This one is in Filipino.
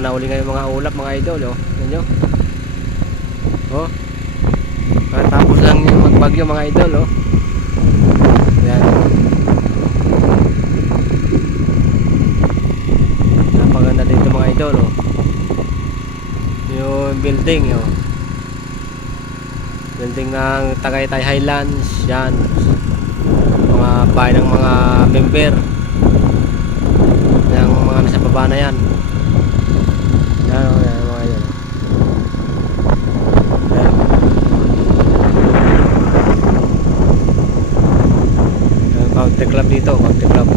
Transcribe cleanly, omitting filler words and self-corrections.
naman na uli ngayon mga ulap mga idol. Oh, yan nyo. Oh, tapos lang yung magbagyo mga idol. Oh, yan. Napaganda dito mga idol. Oh, yung building. Oh, building ng Tagaytay Highlands. Yan, mga bahay ng mga member, yung mga nasa baba na yan. Yan, yan mga yan. Yan. Yung country club dito, country club.